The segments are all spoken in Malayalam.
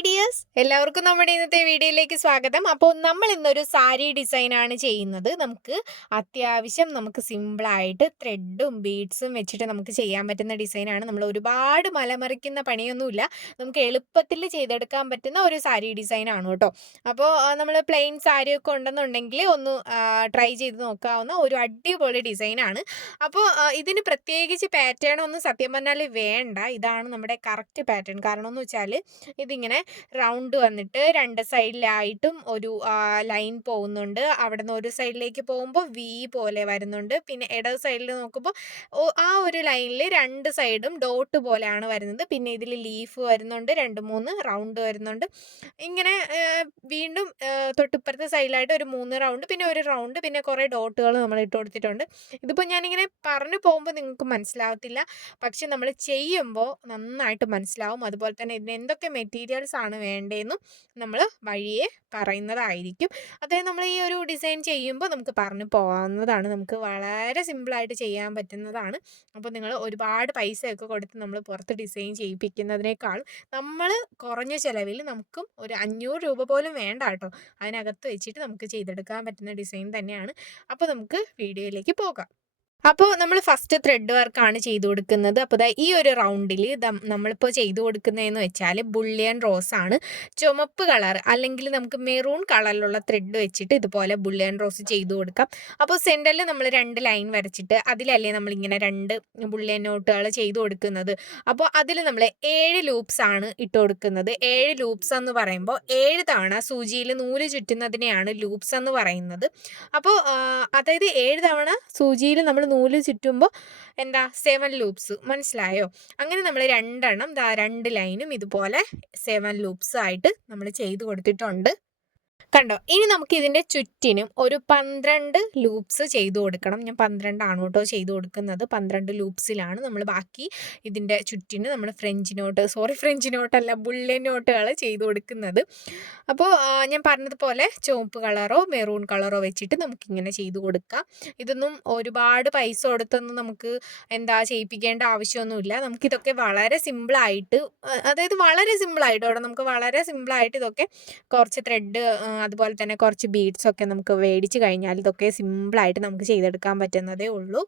ഹായ് ഡിയേഴ്സ് എല്ലാവർക്കും നമ്മുടെ ഇന്നത്തെ വീഡിയോയിലേക്ക് സ്വാഗതം. അപ്പോൾ നമ്മൾ ഇന്നൊരു സാരി ഡിസൈൻ ആണ് ചെയ്യുന്നത്. നമുക്ക് അത്യാവശ്യം നമുക്ക് സിമ്പിളായിട്ട് ത്രെഡും ബീഡ്സും വെച്ചിട്ട് നമുക്ക് ചെയ്യാൻ പറ്റുന്ന ഡിസൈനാണ്. നമ്മൾ ഒരുപാട് മലമറിക്കുന്ന പണിയൊന്നുമില്ല. നമുക്ക് എളുപ്പത്തിൽ ചെയ്തെടുക്കാൻ പറ്റുന്ന ഒരു സാരി ഡിസൈൻ ആണ് കേട്ടോ അപ്പോൾ നമ്മൾ പ്ലെയിൻ സാരി ഒക്കെ ഉണ്ടെന്നുണ്ടെങ്കിൽ ഒന്ന് ട്രൈ ചെയ്ത് നോക്കാവുന്ന ഒരു അടിപൊളി ഡിസൈനാണ്. അപ്പോൾ ഇതിന് പ്രത്യേകിച്ച് പാറ്റേൺ ഒന്നും സത്യം പറഞ്ഞാൽ വേണ്ട. ഇതാണ് നമ്മുടെ കറക്റ്റ് പാറ്റേൺ കാരണം എന്ന് വെച്ചാൽ ഇതിങ്ങനെ റൗണ്ട് വന്നിട്ട് രണ്ട് സൈഡിലായിട്ടും ഒരു ലൈൻ പോകുന്നുണ്ട്. അവിടെ നിന്ന് ഒരു സൈഡിലേക്ക് പോകുമ്പോൾ വി പോലെ വരുന്നുണ്ട്. പിന്നെ ഇടത് സൈഡിൽ നോക്കുമ്പോൾ ആ ഒരു ലൈനിൽ രണ്ട് സൈഡും ഡോട്ട് പോലെയാണ് വരുന്നത്. പിന്നെ ഇതിൽ ലീഫ് വരുന്നുണ്ട്. രണ്ട് മൂന്ന് റൗണ്ട് വരുന്നുണ്ട്. ഇങ്ങനെ വീണ്ടും തൊട്ടിപ്പുറത്തെ സൈഡിലായിട്ട് ഒരു മൂന്ന് റൗണ്ട് പിന്നെ ഒരു റൗണ്ട് പിന്നെ കുറേ ഡോട്ടുകൾ നമ്മൾ ഇട്ട് കൊടുത്തിട്ടുണ്ട്. ഇതിപ്പോൾ ഞാനിങ്ങനെ പറഞ്ഞു പോകുമ്പോൾ നിങ്ങൾക്ക് മനസ്സിലാവത്തില്ല. പക്ഷെ നമ്മൾ ചെയ്യുമ്പോൾ നന്നായിട്ട് മനസ്സിലാവും. അതുപോലെ തന്നെ ഇതിന് എന്തൊക്കെ മെറ്റീരിയൽസ് ആണ് വേണ്ടതെന്നും നമ്മൾ വഴിയെ പറയുന്നതായിരിക്കും. അതായത് നമ്മൾ ഈ ഒരു ഡിസൈൻ ചെയ്യുമ്പോൾ നമുക്ക് പറഞ്ഞു പോകാവുന്നതാണ് നമുക്ക് വളരെ സിമ്പിളായിട്ട് ചെയ്യാൻ പറ്റുന്നതാണ്. അപ്പോൾ നിങ്ങൾ ഒരുപാട് പൈസയൊക്കെ കൊടുത്ത് നമ്മൾ പുറത്ത് ഡിസൈൻ ചെയ്യിപ്പിക്കുന്നതിനേക്കാൾ നമ്മൾ കുറഞ്ഞ ചിലവിൽ നമുക്കും ഒരു അഞ്ഞൂറ് രൂപ പോലും വേണ്ട കേട്ടോ. അതിനകത്ത് വെച്ചിട്ട് നമുക്ക് ചെയ്തെടുക്കാൻ പറ്റുന്ന ഡിസൈൻ തന്നെയാണ്. അപ്പോൾ നമുക്ക് വീഡിയോയിലേക്ക് പോകാം. അപ്പോൾ നമ്മൾ ഫസ്റ്റ് ത്രെഡ് വർക്കാണ് ചെയ്തു കൊടുക്കുന്നത്. അപ്പോൾ ദാ ഈ ഒരു റൗണ്ടിൽ നമ്മളിപ്പോൾ ചെയ്തു കൊടുക്കുന്നതെന്ന് വെച്ചാൽ ബുള്ളിയൻ റോസ് ആണ്. ചുമപ്പ് കളർ അല്ലെങ്കിൽ നമുക്ക് മെറൂൺ കളറിലുള്ള ത്രെഡ് വെച്ചിട്ട് ഇതുപോലെ ബുള്ളിയൻ റോസ് ചെയ്തു കൊടുക്കാം. അപ്പോൾ സെന്ററിൽ നമ്മൾ രണ്ട് ലൈൻ വരച്ചിട്ട് അതിലല്ലേ നമ്മളിങ്ങനെ രണ്ട് ബുള്ളിയൻ നോട്ടുകൾ ചെയ്തു കൊടുക്കുന്നത്. അപ്പോൾ അതിൽ നമ്മൾ ഏഴ് ലൂപ്സ് ആണ് ഇട്ട് കൊടുക്കുന്നത്. ഏഴ് ലൂപ്സ് എന്ന് പറയുമ്പോൾ ഏഴ് തവണ സൂചിയിൽ നൂൽ ചുറ്റുന്നതിനെയാണ് ലൂപ്സ് എന്ന് പറയുന്നത്. അപ്പോൾ അതായത് ഏഴ് തവണ സൂചിയിൽ നമ്മൾ നൂൽ ചുറ്റുമ്പോൾ എന്താ സെവൻ ലൂപ്സ് മനസ്സിലായോ? അങ്ങനെ നമ്മൾ രണ്ടെണ്ണം രണ്ട് ലൈനും ഇതുപോലെ സെവൻ ലൂപ്സ് ആയിട്ട് നമ്മൾ ചെയ്ത് കൊടുത്തിട്ടുണ്ട്. കണ്ടോ? ഇനി നമുക്ക് ഇതിന്റെ ചുറ്റിനും ഒരു പന്ത്രണ്ട് ലൂപ്സ് ചെയ്തു കൊടുക്കണം. ഞാൻ പന്ത്രണ്ടാണ് കേട്ടോ ചെയ്തു കൊടുക്കുന്നത്. പന്ത്രണ്ട് ലൂപ്സിലാണ് നമ്മൾ ബാക്കി ഇതിന്റെ ചുറ്റിന് നമ്മൾ ഫ്രഞ്ച് നോട്ട് സോറി ഫ്രഞ്ച് നോട്ടല്ല നോട്ടുകൾ ചെയ്തു കൊടുക്കുന്നത്. അപ്പോൾ ഞാൻ പറഞ്ഞതുപോലെ ചുവപ്പ് കളറോ മെറൂൺ കളറോ വെച്ചിട്ട് നമുക്കിങ്ങനെ ചെയ്തു കൊടുക്കാം. ഇതൊന്നും ഒരുപാട് പൈസ കൊടുത്തൊന്നും നമുക്ക് എന്താ ചെയ്യിപ്പിക്കേണ്ട ആവശ്യമൊന്നുമില്ല. നമുക്കിതൊക്കെ വളരെ സിമ്പിളായിട്ട് അതായത് വളരെ സിമ്പിളായിട്ട് അവിടെ നമുക്ക് വളരെ സിമ്പിളായിട്ട് ഇതൊക്കെ കുറച്ച് ത്രെഡ് അതുപോലെ തന്നെ കുറച്ച് ബീഡ്സ് ഒക്കെ നമുക്ക് മേടിച്ച് കഴിഞ്ഞാൽ ഇതൊക്കെ സിമ്പിളായിട്ട് നമുക്ക് ചെയ്തെടുക്കാൻ പറ്റുന്നതേ ഉള്ളൂ.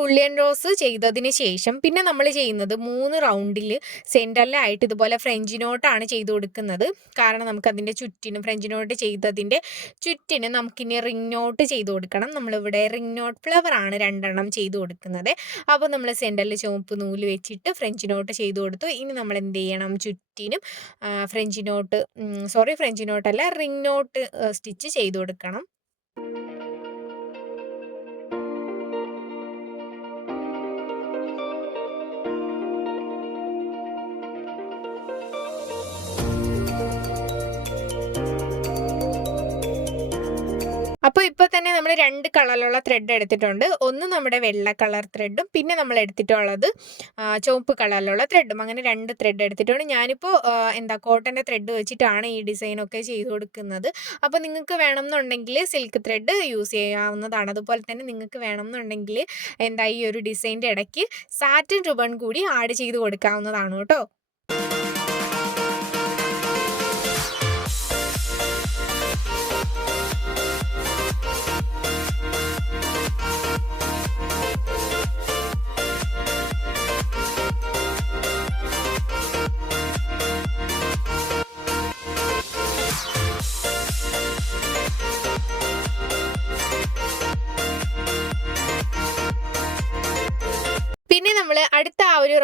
ബുള്ളിയൻ റോസ് ചെയ്തതിന് ശേഷം പിന്നെ നമ്മൾ ചെയ്യുന്നത് മൂന്ന് റൗണ്ടിൽ സെന്ററിലായിട്ട് ഇതുപോലെ ഫ്രഞ്ച് നോട്ടാണ് ചെയ്ത് കൊടുക്കുന്നത്. കാരണം നമുക്കതിന്റെ ചുറ്റിനും ഫ്രഞ്ച് നോട്ട് ചെയ്തതിന്റെ ചുറ്റിന് നമുക്കിനി റിംഗ് നോട്ട് ചെയ്ത് കൊടുക്കണം. നമ്മളിവിടെ റിംഗ് നോട്ട് ഫ്ലവർ ആണ് രണ്ടെണ്ണം ചെയ്ത് കൊടുക്കുന്നത്. അപ്പോൾ നമ്മൾ സെന്ററിൽ ചുവപ്പ് നൂൽ വെച്ചിട്ട് ഫ്രഞ്ച് നോട്ട് ചെയ്ത് കൊടുത്തു. ഇനി നമ്മൾ എന്ത് ചെയ്യണം? ചുറ്റിനും ഫ്രഞ്ച് നോട്ട് സോറി ഫ്രഞ്ച് നോട്ടല്ല റിംഗ് നോട്ട് സ്റ്റിച്ച് ചെയ്ത് കൊടുക്കണം. ഇപ്പോൾ തന്നെ നമ്മൾ രണ്ട് കളറിലുള്ള ത്രെഡ് എടുത്തിട്ടുണ്ട്. ഒന്ന് നമ്മുടെ വെള്ള കളർ ത്രെഡും പിന്നെ നമ്മൾ എടുത്തിട്ടുള്ളത് ചുവപ്പ് കളറിലുള്ള ത്രെഡും അങ്ങനെ രണ്ട് ത്രെഡ് എടുത്തിട്ടുണ്ട്. ഞാനിപ്പോൾ എന്താ കോട്ടന്റെ ത്രെഡ് വെച്ചിട്ടാണ് ഈ ഡിസൈനൊക്കെ ചെയ്തു കൊടുക്കുന്നത്. അപ്പോൾ നിങ്ങൾക്ക് വേണമെന്നുണ്ടെങ്കിൽ സിൽക്ക് ത്രെഡ് യൂസ് ചെയ്യാവുന്നതാണ്. അതുപോലെ തന്നെ നിങ്ങൾക്ക് വേണമെന്നുണ്ടെങ്കിൽ എന്താ ഈ ഒരു ഡിസൈന്റെ ഇടയ്ക്ക് സാറ്റിൻ റിബൺ കൂടി ആഡ് ചെയ്ത് കൊടുക്കാവുന്നതാണ് കേട്ടോ.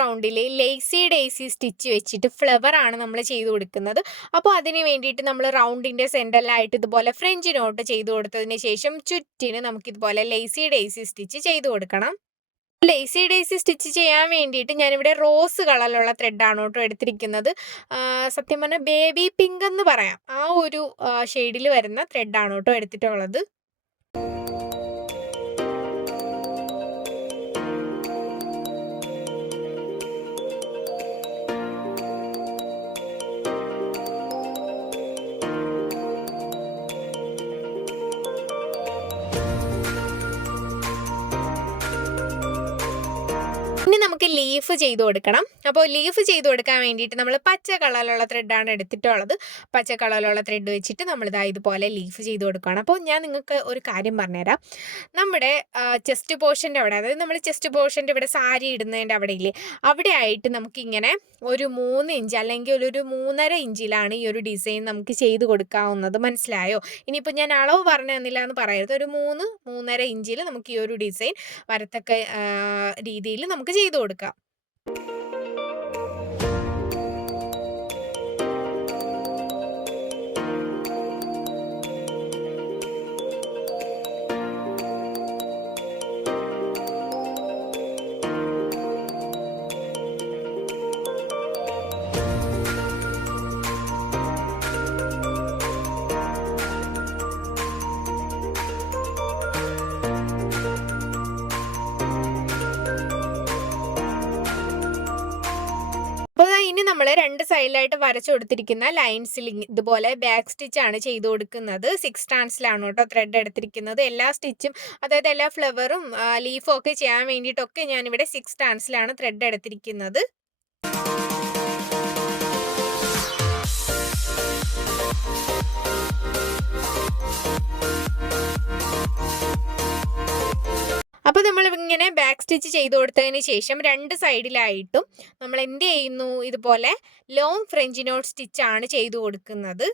റൗണ്ടിൽ ലേസി ഡേസി സ്റ്റിച്ച് വെച്ചിട്ട് ഫ്ലവർ ആണ് നമ്മൾ ചെയ്ത് കൊടുക്കുന്നത്. അപ്പോൾ അതിന് വേണ്ടിയിട്ട് നമ്മൾ റൗണ്ടിന്റെ സെന്ററിലായിട്ട് ഇതുപോലെ ഫ്രഞ്ച് നോട്ട് ചെയ്ത് കൊടുത്തതിന് ശേഷം ചുറ്റിന് നമുക്കിതുപോലെ ലേസി ഡേസി സ്റ്റിച്ച് ചെയ്ത് കൊടുക്കണം. ലേസി ഡേസി സ്റ്റിച്ച് ചെയ്യാൻ വേണ്ടിയിട്ട് ഞാനിവിടെ റോസ് കളറിലുള്ള ത്രെഡാണ് കേട്ടോ എടുത്തിരിക്കുന്നത്. സത്യം പറഞ്ഞാൽ ബേബി പിങ്ക് എന്ന് പറയാം. ആ ഒരു ഷെയ്ഡിൽ വരുന്ന ത്രെഡാണ് കേട്ടോ എടുത്തിട്ടുള്ളത്. ലീഫ് ചെയ്ത് കൊടുക്കണം. അപ്പോൾ ലീഫ് ചെയ്ത് കൊടുക്കാൻ വേണ്ടിയിട്ട് നമ്മൾ പച്ച കളറിലുള്ള ത്രെഡാണ് എടുത്തിട്ടുള്ളത്. പച്ച കളറിലുള്ള ത്രെഡ് വെച്ചിട്ട് നമ്മൾ ഇതാ ഇതുപോലെ ലീഫ് ചെയ്ത് കൊടുക്കുകയാണ് അപ്പോൾ ഞാൻ നിങ്ങൾക്ക് ഒരു കാര്യം പറഞ്ഞുതരാം. നമ്മുടെ ചെസ്റ്റ് പോർഷന്റെ അവിടെ അതായത് നമ്മൾ ചെസ്റ്റ് പോർഷന്റെ ഇവിടെ സാരി ഇടുന്നതിന്റെ അവിടെ ഇല്ലേ അവിടെ ആയിട്ട് നമുക്കിങ്ങനെ ഒരു മൂന്ന് ഇഞ്ച് അല്ലെങ്കിൽ ഒരു മൂന്നര ഇഞ്ചിലാണ് ഈ ഒരു ഡിസൈൻ നമുക്ക് ചെയ്ത് കൊടുക്കാവുന്നത്. മനസ്സിലായോ? ഇനിയിപ്പോൾ ഞാൻ അളവ് പറഞ്ഞു തന്നില്ല എന്ന് പറയരുത്. ഒരു മൂന്ന് മൂന്നര ഇഞ്ചിൽ നമുക്ക് ഈ ഒരു ഡിസൈൻ വരത്തക്ക രീതിയിൽ നമുക്ക് ചെയ്ത് കൊടുക്കാം. രണ്ട് സൈഡിലായിട്ട് വരച്ചു കൊടുത്തിരിക്കുന്ന ലൈൻസിൽ ഇതുപോലെ ബാക്ക് സ്റ്റിച്ച് ആണ് ചെയ്ത് കൊടുക്കുന്നത്. സിക്സ് സ്റ്റാൻസിലാണ് കേട്ടോ ത്രെഡ് എടുത്തിരിക്കുന്നത്. എല്ലാ സ്റ്റിച്ചും അതായത് എല്ലാ ഫ്ലവറും ലീഫും ഒക്കെ ചെയ്യാൻ വേണ്ടിയിട്ടൊക്കെ ഇവിടെ സിക്സ് സ്റ്റാൻസിലാണ് ത്രെഡ് എടുത്തിരിക്കുന്നത്. അപ്പോൾ നമ്മൾ ഇങ്ങനെ ബാക്ക് സ്റ്റിച്ച് ചെയ്ത് കൊടുത്തതിന് ശേഷം രണ്ട് സൈഡിലായിട്ടും നമ്മൾ എന്ത് ചെയ്യുന്നു? ഇതുപോലെ ലോങ് ഫ്രഞ്ച് നോട്ട് സ്റ്റിച്ച് ആണ് ചെയ്തു കൊടുക്കുന്നത്.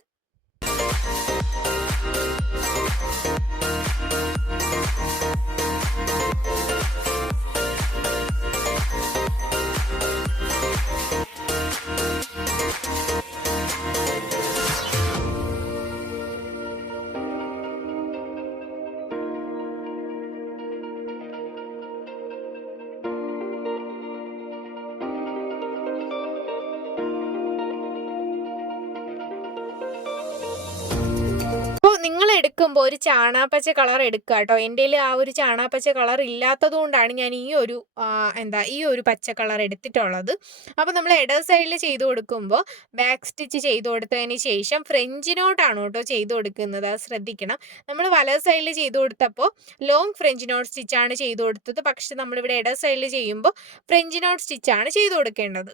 നിങ്ങൾ എടുക്കുമ്പോൾ ഒരു ചാണാപ്പച്ച കളർ എടുക്കുക കേട്ടോ എന്റെ ആ ഒരു ചാണാപ്പച്ച കളർ ഇല്ലാത്തത് കൊണ്ടാണ് ഞാൻ ഈ ഒരു എന്താ ഈ ഒരു പച്ച കളർ എടുത്തിട്ടുള്ളത്. അപ്പോൾ നമ്മൾ ഇട സൈഡിൽ ചെയ്ത് കൊടുക്കുമ്പോൾ ബാക്ക് സ്റ്റിച്ച് ചെയ്ത് കൊടുത്തതിന് ശേഷം ഫ്രഞ്ച് നോട്ടാണ് കേട്ടോ ചെയ്ത് കൊടുക്കുന്നത്. അത് ശ്രദ്ധിക്കണം. നമ്മൾ വലത് സൈഡിൽ ചെയ്ത് കൊടുത്തപ്പോൾ ലോങ് ഫ്രഞ്ച് നോട്ട് സ്റ്റിച്ചാണ് ചെയ്ത് കൊടുത്തത്. പക്ഷെ നമ്മളിവിടെ ഇട സൈഡിൽ ചെയ്യുമ്പോൾ ഫ്രഞ്ച് നോട്ട് സ്റ്റിച്ചാണ് ചെയ്ത് കൊടുക്കേണ്ടത്.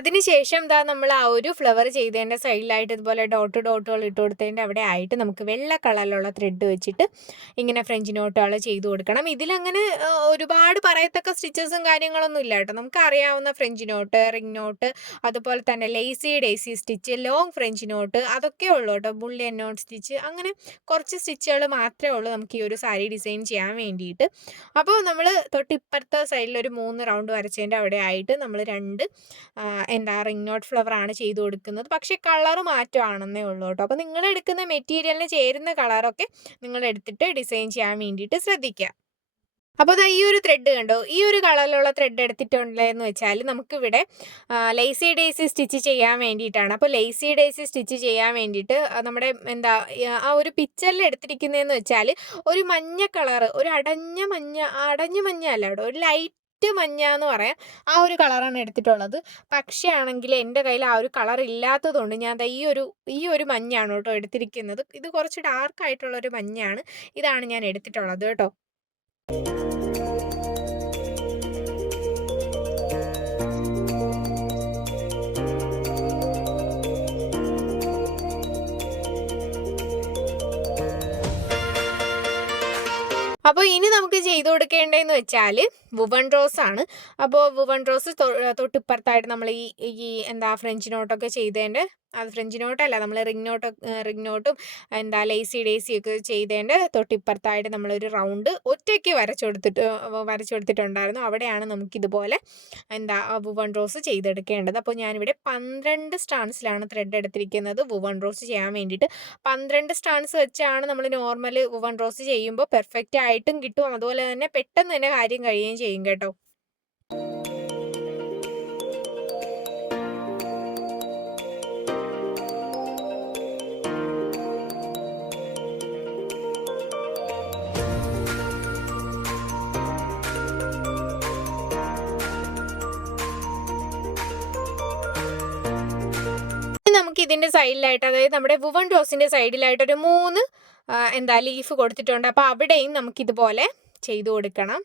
അതിനുശേഷം ദാ നമ്മൾ ആ ഒരു ഫ്ലവർ ചെയ്തതിന്റെ സൈഡിലായിട്ട് ഇതുപോലെ ഡോട്ട് ഡോട്ടുകൾ ഇട്ട് കൊടുത്തതിന്റെ അവിടെ ആയിട്ട് നമുക്ക് വെള്ള കളറിലുള്ള ത്രെഡ് വെച്ചിട്ട് ഇങ്ങനെ ഫ്രഞ്ച് നോട്ടുകൾ ചെയ്ത് കൊടുക്കണം. ഇതിലങ്ങനെ ഒരുപാട് പറയത്തക്ക സ്റ്റിച്ചസും കാര്യങ്ങളൊന്നും ഇല്ല കേട്ടോ. നമുക്ക് അറിയാവുന്ന ഫ്രഞ്ച് നോട്ട് റിംഗ് നോട്ട് അതുപോലെ തന്നെ lazy daisy stitch long French knot അതൊക്കെ ഉള്ളൂ കേട്ടോ. ബുള്ളിയൻ നോട്ട് സ്റ്റിച്ച് അങ്ങനെ കുറച്ച് സ്റ്റിച്ചുകൾ മാത്രമേ ഉള്ളൂ നമുക്ക് ഈ ഒരു സാരി ഡിസൈൻ ചെയ്യാൻ വേണ്ടിയിട്ട്. അപ്പോൾ നമ്മൾ തൊട്ടിപ്പുറത്തെ സൈഡിൽ ഒരു മൂന്ന് റൗണ്ട് വരച്ചതിന്റെ അവിടെ ആയിട്ട് നമ്മൾ രണ്ട് എന്താ റിംഗ് നോട്ട് ഫ്ലവർ ആണ് ചെയ്ത് കൊടുക്കുന്നത്. പക്ഷേ കളർ മാറ്റമാണെന്നേ ഉള്ളൂ കേട്ടോ. അപ്പോൾ നിങ്ങൾ എടുക്കുന്ന മെറ്റീരിയലിന് ചേരുന്ന കളറൊക്കെ നിങ്ങൾ എടുത്തിട്ട് ഡിസൈൻ ചെയ്യാൻ വേണ്ടിയിട്ട് ശ്രദ്ധിക്കുക. അപ്പോൾ ഇതാ ഈ ഒരു ത്രെഡ് കണ്ടോ? ഈ ഒരു കളറിലുള്ള ത്രെഡ് എടുത്തിട്ടുണ്ടെന്ന് വെച്ചാൽ നമുക്കിവിടെ ലേസി ഡേസി സ്റ്റിച്ച് ചെയ്യാൻ വേണ്ടിയിട്ടാണ്. അപ്പോൾ ലേസി ഡേസി സ്റ്റിച്ച് ചെയ്യാൻ വേണ്ടിയിട്ട് നമ്മുടെ എന്താ ആ ഒരു പിക്ചറിൽ എടുത്തിരിക്കുന്നതെന്ന് വെച്ചാൽ ഒരു മഞ്ഞ കളർ ഒരു അടഞ്ഞ മഞ്ഞ അടഞ്ഞ മഞ്ഞ അല്ല അവിടെ ഒരു ലൈറ്റ് മഞ്ഞ എന്ന് പറയാം. ആ ഒരു കളറാണ് എടുത്തിട്ടുള്ളത്. പക്ഷേ ആണെങ്കിൽ എന്റെ കയ്യിൽ ആ ഒരു കളർ ഇല്ലാത്തതുകൊണ്ട് ഞാൻ ഈ ഒരു ഈ ഒരു മഞ്ഞാണ് കേട്ടോ എടുത്തിരിക്കുന്നത്. ഇത് കുറച്ച് ഡാർക്ക് ആയിട്ടുള്ള ഒരു മഞ്ഞാണ്. ഇതാണ് ഞാൻ എടുത്തിട്ടുള്ളത് കേട്ടോ. അപ്പോൾ ഇനി നമുക്ക് ചെയ്തു കൊടുക്കേണ്ടതെന്ന് വെച്ചാൽ വുവൺ റോസ് ആണ്. അപ്പോൾ വുവൺ റോസ് തൊട്ടിപ്പുറത്തായിട്ട് നമ്മൾ ഈ ഈ എന്താ ഫ്രഞ്ച് നോട്ടൊക്കെ ചെയ്തതിന്റെ അത് ഫ്രഞ്ച് നോട്ടല്ല നമ്മൾ റിംഗ് നോട്ട് റിംഗ് നോട്ടും എന്താ ലേസി ഡേസി ഒക്കെ ചെയ്തേണ്ട തൊട്ടിപ്പുറത്തായിട്ട് നമ്മളൊരു റൗണ്ട് ഒറ്റയ്ക്ക് വരച്ചു കൊടുത്തിട്ട് വരച്ചു കൊടുത്തിട്ടുണ്ടായിരുന്നു അവിടെയാണ് നമുക്കിതുപോലെ എന്താ വുവൺ റോസ് ചെയ്തെടുക്കേണ്ടത്. അപ്പോൾ ഞാനിവിടെ പന്ത്രണ്ട് സ്റ്റാൻസിലാണ് ത്രെഡ് എടുത്തിരിക്കുന്നത്. വുവൺ റോസ് ചെയ്യാൻ വേണ്ടിയിട്ട് പന്ത്രണ്ട് സ്റ്റാൻസ് വെച്ചാണ് നമ്മൾ നോർമൽ വുവൺ റോസ് ചെയ്യുമ്പോൾ പെർഫെക്റ്റ് ആയിട്ടും കിട്ടും. അതുപോലെ തന്നെ പെട്ടെന്ന് തന്നെ കാര്യം കഴിയുകയും ചെയ്യും കേട്ടോ. സൈഡിലായിട്ട് അതായത് നമ്മുടെ വുവൺ റോസിന്റെ സൈഡിലായിട്ട് ഒരു മൂന്ന് എന്താ ലീഫ് കൊടുത്തിട്ടുണ്ട്. അപ്പോൾ അവിടെയും നമുക്കിതുപോലെ ചെയ്തു കൊടുക്കണം.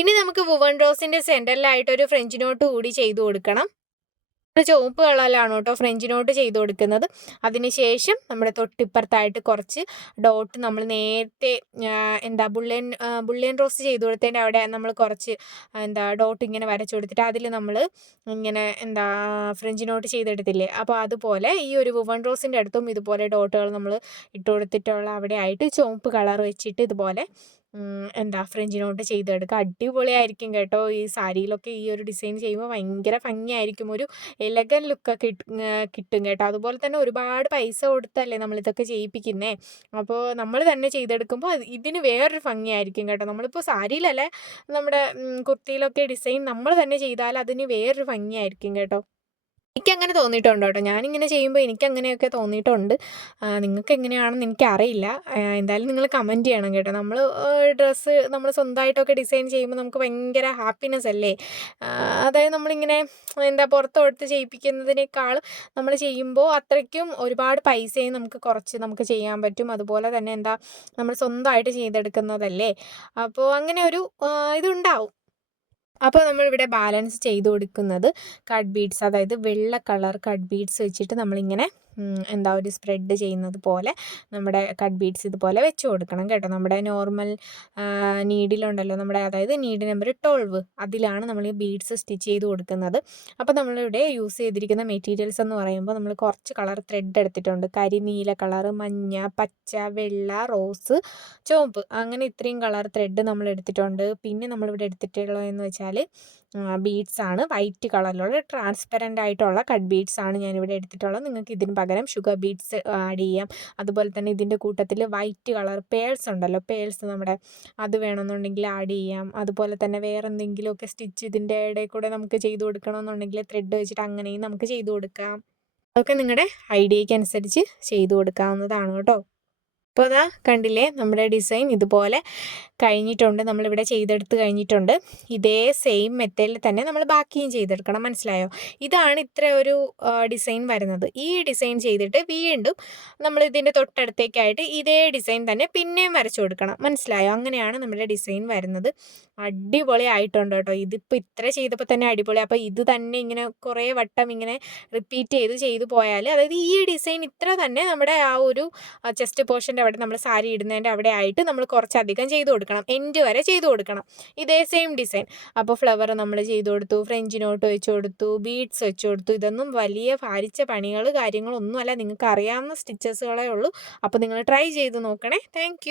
ഇനി നമുക്ക് വുവൺ റോസിന്റെ സെന്ററിലായിട്ട് ഒരു ഫ്രഞ്ച് നോട്ട് കൂടി ചെയ്തു കൊടുക്കണം. ചുവപ്പ് കളറിലാണ് കേട്ടോ ഫ്രഞ്ച് നോട്ട് ചെയ്ത് കൊടുക്കുന്നത്. അതിനുശേഷം നമ്മുടെ തൊട്ടിപ്പുറത്തായിട്ട് കുറച്ച് ഡോട്ട് നമ്മൾ നേരത്തെ എന്താ ബുള്ളിയൻ ബുള്ളിയൻ റോസ് ചെയ്ത് കൊടുത്തതിന്റെ അവിടെ നമ്മൾ കുറച്ച് എന്താ ഡോട്ട് ഇങ്ങനെ വരച്ചു കൊടുത്തിട്ട് അതിൽ നമ്മൾ ഇങ്ങനെ എന്താ ഫ്രഞ്ച് നോട്ട് ചെയ്തെടുത്തില്ലേ. അപ്പോൾ അതുപോലെ ഈ ഒരു വുവൺ റോസിന്റെ അടുത്തും ഇതുപോലെ ഡോട്ടുകൾ നമ്മൾ ഇട്ട് കൊടുത്തിട്ടുള്ള അവിടെ ആയിട്ട് ചുവപ്പ് കളർ വെച്ചിട്ട് ഇതുപോലെ എന്താ ഫ്രഞ്ച് നോട്ട് ചെയ്തെടുക്കുക അടിപൊളിയായിരിക്കും കേട്ടോ. ഈ സാരിയിലൊക്കെ ഈ ഒരു ഡിസൈൻ ചെയ്യുമ്പോൾ ഭയങ്കര ഭംഗിയായിരിക്കും. ഒരു എലഗൻ ലുക്കൊക്കെ കിട്ടും കേട്ടോ അതുപോലെ തന്നെ ഒരുപാട് പൈസ കൊടുത്തല്ലേ നമ്മളിതൊക്കെ ചെയ്യിപ്പിക്കുന്നേ. അപ്പോൾ നമ്മൾ തന്നെ ചെയ്തെടുക്കുമ്പോൾ ഇതിന് വേറൊരു ഭംഗിയായിരിക്കും കേട്ടോ. നമ്മളിപ്പോൾ സാരിയിലല്ലേ നമ്മുടെ കുർത്തിയിലൊക്കെ ഡിസൈൻ നമ്മൾ തന്നെ ചെയ്താൽ അതിന് വേറൊരു ഭംഗിയായിരിക്കും കേട്ടോ. എനിക്കങ്ങനെ തോന്നിയിട്ടുണ്ട് കേട്ടോ. ഞാനിങ്ങനെ ചെയ്യുമ്പോൾ എനിക്കങ്ങനെയൊക്കെ തോന്നിയിട്ടുണ്ട്. നിങ്ങൾക്ക് എങ്ങനെയാണെന്ന് എനിക്കറിയില്ല. എന്തായാലും നിങ്ങൾ കമന്റ് ചെയ്യണം കേട്ടോ. നമ്മൾ ഡ്രസ്സ് നമ്മൾ സ്വന്തമായിട്ടൊക്കെ ഡിസൈൻ ചെയ്യുമ്പോൾ നമുക്ക് ഭയങ്കര ഹാപ്പിനെസ് അല്ലേ? അതായത് നമ്മളിങ്ങനെ എന്താ പുറത്ത് കൊടുത്ത് ചെയ്യിപ്പിക്കുന്നതിനേക്കാളും നമ്മൾ ചെയ്യുമ്പോൾ അത്രയ്ക്കും ഒരുപാട് പൈസയും നമുക്ക് കുറച്ച് നമുക്ക് ചെയ്യാൻ പറ്റും. അതുപോലെ തന്നെ എന്താ നമ്മൾ സ്വന്തമായിട്ട് ചെയ്തെടുക്കുന്നതല്ലേ? അപ്പോൾ അങ്ങനെ ഒരു ഇതുണ്ടാവും. അപ്പോൾ നമ്മളിവിടെ ബാലൻസ് ചെയ്ത് കൊടുക്കുന്നത് കട്ട് ബീഡ്സ് അതായത് വെള്ള കളർ കട്ട് ബീഡ്സ് വെച്ചിട്ട് നമ്മളിങ്ങനെ എന്താ ഒരു സ്പ്രെഡ് ചെയ്യുന്നത് പോലെ നമ്മുടെ കട്ട് ബീഡ്സ് ഇതുപോലെ വെച്ച് കൊടുക്കണം കേട്ടോ. നമ്മുടെ നോർമൽ നീഡിലുണ്ടല്ലോ നമ്മുടെ അതായത് നീഡ് നമ്പർ ട്വൽവ് അതിലാണ് നമ്മൾ ഈ ബീഡ്സ് സ്റ്റിച്ച് ചെയ്ത് കൊടുക്കുന്നത്. അപ്പോൾ നമ്മളിവിടെ യൂസ് ചെയ്തിരിക്കുന്ന മെറ്റീരിയൽസ് എന്ന് പറയുമ്പോൾ നമ്മൾ കുറച്ച് കളർ ത്രെഡ് എടുത്തിട്ടുണ്ട്. കരിനീല കളർ മഞ്ഞ പച്ച വെള്ള റോസ് ചുവപ്പ്. അങ്ങനെ ഇത്രയും കളർ ത്രെഡ് നമ്മൾ എടുത്തിട്ടുണ്ട്. പിന്നെ നമ്മളിവിടെ എടുത്തിട്ടുള്ളതെന്ന് വെച്ചാൽ ബീഡ്സ് ആണ്. വൈറ്റ് കളറിലുള്ള ട്രാൻസ്പെറന്റ് ആയിട്ടുള്ള കട്ട് ബീഡ്സ് ആണ് ഞാനിവിടെ എടുത്തിട്ടുള്ളത്. നിങ്ങൾക്ക് ഇതിന് പകരം ഷുഗർ ബീഡ്സ് ആഡ് ചെയ്യാം. അതുപോലെ തന്നെ ഇതിന്റെ കൂട്ടത്തിൽ വൈറ്റ് കളർ പേൾസ് ഉണ്ടല്ലോ. പേൾസ് നമ്മുടെ അത് വേണമെന്നുണ്ടെങ്കിൽ ആഡ് ചെയ്യാം. അതുപോലെ തന്നെ വേറെ എന്തെങ്കിലുമൊക്കെ സ്റ്റിച്ച് ഇതിന്റെ ഇടയിൽ കൂടെ നമുക്ക് ചെയ്ത് കൊടുക്കണമെന്നുണ്ടെങ്കിൽ ത്രെഡ് വെച്ചിട്ട് അങ്ങനെയും നമുക്ക് ചെയ്ത് കൊടുക്കാം. അതൊക്കെ നിങ്ങളുടെ ഐഡിയയ്ക്ക് അനുസരിച്ച് ചെയ്ത് കൊടുക്കാവുന്നതാണ് കേട്ടോ. അപ്പോൾ അതാ കണ്ടില്ലേ നമ്മുടെ ഡിസൈൻ ഇതുപോലെ കഴിഞ്ഞിട്ടുണ്ട്. നമ്മളിവിടെ ചെയ്തെടുത്ത് കഴിഞ്ഞിട്ടുണ്ട്. ഇതേ സെയിം മെത്തേഡിൽ തന്നെ നമ്മൾ ബാക്കിയും ചെയ്തെടുക്കണം. മനസ്സിലായോ? ഇതാണ് ഇത്ര ഒരു ഡിസൈൻ വരുന്നത്. ഈ ഡിസൈൻ ചെയ്തിട്ട് വീണ്ടും നമ്മൾ ഇതിന്റെ തൊട്ടടുത്തേക്കായിട്ട് ഇതേ ഡിസൈൻ തന്നെ പിന്നെയും വരച്ചു കൊടുക്കണം. മനസ്സിലായോ? അങ്ങനെയാണ് നമ്മുടെ ഡിസൈൻ വരുന്നത്. അടിപൊളി ആയിട്ടുണ്ട് കേട്ടോ. ഇതിപ്പോൾ ഇത്ര ചെയ്തപ്പോൾ തന്നെ അടിപൊളി. അപ്പോൾ ഇത് തന്നെ ഇങ്ങനെ കുറേ വട്ടം ഇങ്ങനെ റിപ്പീറ്റ് ചെയ്ത് ചെയ്തു പോയാൽ അതായത് ഈ ഡിസൈൻ ഇത്ര തന്നെ നമ്മുടെ ആ ഒരു ചെസ്റ്റ് പോർഷന്റെ അവിടെ നമ്മൾ സാരി ഇടുന്നതിന്റെ അവിടെ ആയിട്ട് നമ്മൾ കുറച്ചധികം ചെയ്തു കൊടുക്കണം. എൻഡ് വരെ ചെയ്തു കൊടുക്കണം. ഇതേ സെയിം ഡിസൈൻ അപ്പോൾ ഫ്ലവർ നമ്മൾ ചെയ്തു കൊടുത്തു ഫ്രഞ്ച് നോട്ട് വെച്ച് കൊടുത്തു ബീഡ്സ് വെച്ച് കൊടുത്തു. ഇതൊന്നും വലിയ ഭാരിച്ച പണികൾ കാര്യങ്ങളൊന്നുമല്ല. നിങ്ങൾക്ക് അറിയാവുന്ന സ്റ്റിച്ചസുകളേ ഉള്ളൂ. അപ്പോൾ നിങ്ങൾ ട്രൈ ചെയ്ത് നോക്കണേ. താങ്ക്